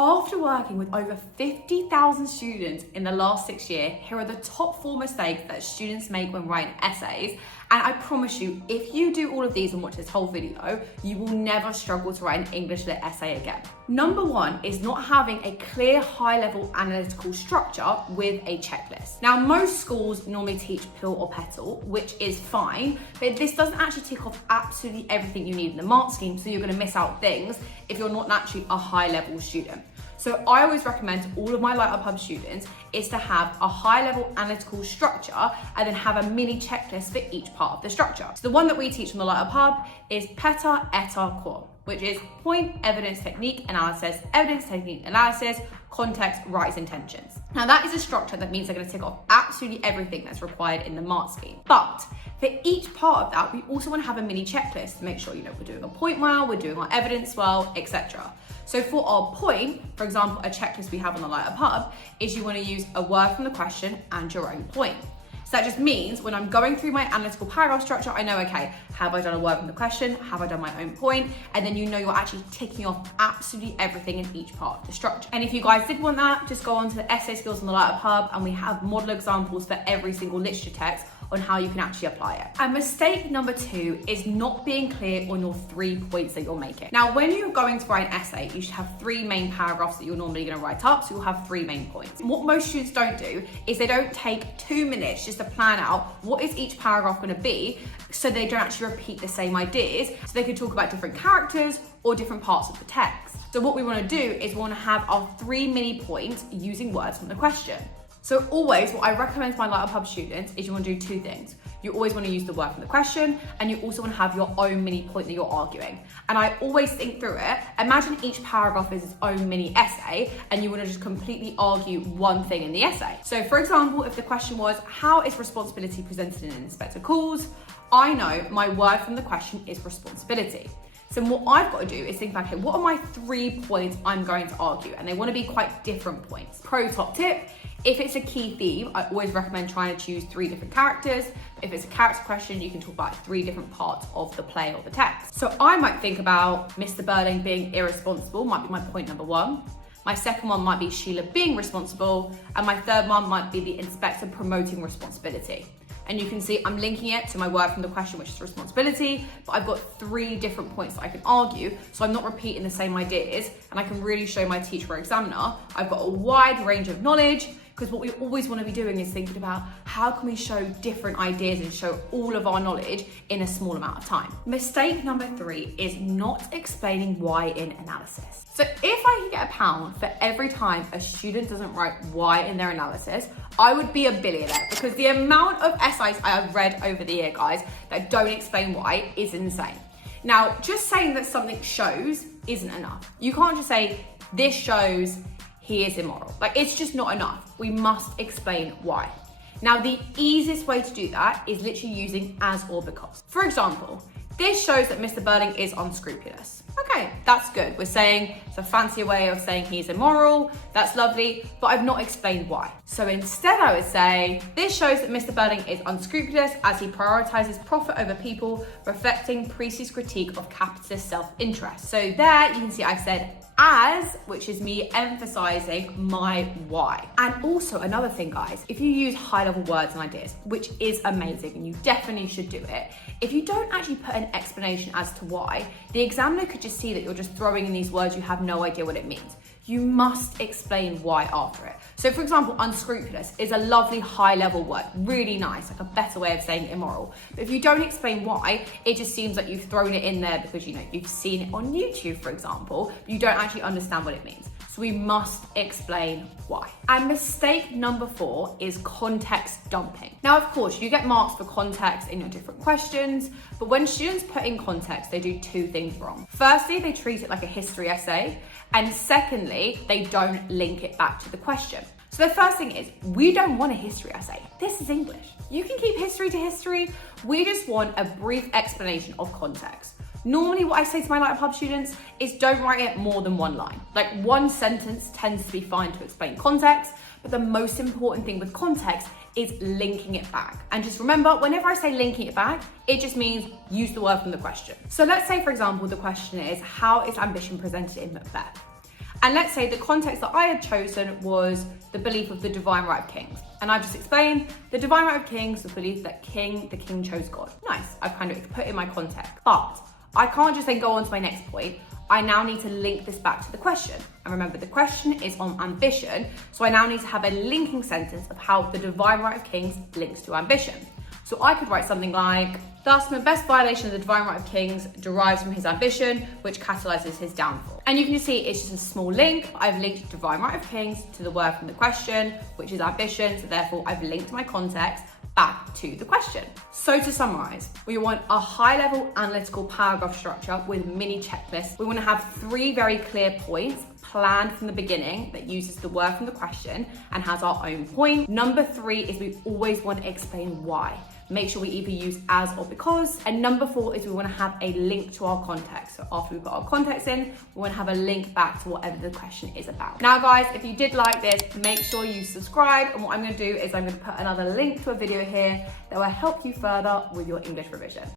After working with over 50,000 students in the last 6 years, here are the top 4 mistakes that students make when writing essays. And I promise you, if you do all of these and watch this whole video, you will never struggle to write an English lit essay again. Number 1 is not having a clear high-level analytical structure with a checklist. Now, most schools normally teach pill or petal, which is fine, but this doesn't actually tick off absolutely everything you need in the mark scheme, so you're going to miss out things if you're not naturally a high-level student. So I always recommend to all of my Light Up Hub students is to have a high-level analytical structure and then have a mini checklist for each part of the structure. So the one that we teach on the Light Up Hub is PETA, ETA, Core, which is point, evidence, technique, analysis, context, rights, intentions. Now that is a structure that means they're going to tick off absolutely everything that's required in the mark scheme. But for each part of that, we also want to have a mini checklist to make sure, we're doing a point well, we're doing our evidence well, etc. So for our point, for example, a checklist we have on the Light Up Hub is you want to use a word from the question and your own point. So that just means when I'm going through my analytical paragraph structure, I know, okay, have I done a word from the question? Have I done my own point? And then you're actually ticking off absolutely everything in each part of the structure. And if you guys did want that, just go on to the essay skills on the Light Up Hub and we have model examples for every single literature text on how you can actually apply it. And mistake number 2 is not being clear on your 3 points that you're making. Now, when you're going to write an essay, you should have 3 main paragraphs that you're normally gonna write up, so you'll have 3 main points. What most students don't do is they don't take 2 minutes just to plan out what is each paragraph gonna be, so they don't actually repeat the same ideas, so they can talk about different characters or different parts of the text. So what we wanna do is we wanna have our 3 mini points using words from the question. So always, what I recommend to my Light Up Hub students is you want to do 2 things. You always want to use the word from the question, and you also want to have your own mini point that you're arguing. And I always think through it. Imagine each paragraph is its own mini essay, and you want to just completely argue one thing in the essay. So for example, if the question was, how is responsibility presented in inspector calls? I know my word from the question is responsibility. So what I've got to do is think back, okay, what are my 3 points I'm going to argue? And they want to be quite different points. Pro top tip, if it's a key theme, I always recommend trying to choose 3 different characters. If it's a character question, you can talk about 3 different parts of the play or the text. So I might think about Mr. Burling being irresponsible, might be my point number 1. My second one might be Sheila being responsible. And my third one might be the inspector promoting responsibility. And you can see I'm linking it to my word from the question, which is responsibility, but I've got 3 different points that I can argue, so I'm not repeating the same ideas, and I can really show my teacher or examiner I've got a wide range of knowledge, because what we always want to be doing is thinking about how can we show different ideas and show all of our knowledge in a small amount of time. Mistake number 3 is not explaining why in analysis. So if I could get £1 for every time a student doesn't write why in their analysis, I would be a billionaire, because the amount of essays I have read over the year, guys, that don't explain why is insane. Now, just saying that something shows isn't enough. You can't just say, this shows he is immoral. Like, it's just not enough. We must explain why. Now, the easiest way to do that is literally using as or because. For example, this shows that Mr. Burling is unscrupulous. Okay, that's good. We're saying it's a fancier way of saying he's immoral. That's lovely, but I've not explained why. So instead I would say, this shows that Mr. Burling is unscrupulous as he prioritizes profit over people, reflecting Priestley's critique of capitalist self-interest. So there you can see I've said as, which is me emphasizing my why. And also another thing, guys, if you use high-level words and ideas, which is amazing, and you definitely should do it, if you don't actually put an explanation as to why, the examiner could just see that you're just throwing in these words, you have no idea what it means. You must explain why after it. So for example, unscrupulous is a lovely high-level word, really nice, like a better way of saying immoral. But if you don't explain why, it just seems like you've thrown it in there because you've seen it on YouTube, for example, but you don't actually understand what it means. So we must explain why. And mistake number 4 is context dumping. Now, of course, you get marks for context in your different questions, but when students put in context, they do 2 things wrong. Firstly, they treat it like a history essay, and secondly, they don't link it back to the question. So the first thing is, we don't want a history essay. This is English. You can keep history to history. We just want a brief explanation of context. Normally what I say to my Light Up Hub students is don't write it more than 1 line. Like 1 sentence tends to be fine to explain context, but the most important thing with context is linking it back. And just remember, whenever I say linking it back, it just means use the word from the question. So let's say, for example, the question is, how is ambition presented in Macbeth? And let's say the context that I had chosen was the belief of the divine right of kings. And I've just explained the divine right of kings, the belief that the king chose God. Nice, I've kind of put in my context. But I can't just then go on to my next point. I now need to link this back to the question. And remember, the question is on ambition. So I now need to have a linking sentence of how the divine right of kings links to ambition. So I could write something like, thus the best violation of the divine right of kings derives from his ambition, which catalyzes his downfall. And you can see it's just a small link. I've linked divine right of kings to the word from the question, which is ambition. So therefore I've linked my context back to the question. So to summarize, we want a high-level analytical paragraph structure with mini checklists. We want to have 3 very clear points planned from the beginning that uses the word from the question and has our own point. Number 3 is we always want to explain why. Make sure we either use as or because. And number 4 is we want to have a link to our context. So after we've got our context in, we want to have a link back to whatever the question is about. Now guys, if you did like this, make sure you subscribe. And what I'm going to do is I'm going to put another link to a video here that will help you further with your English revision.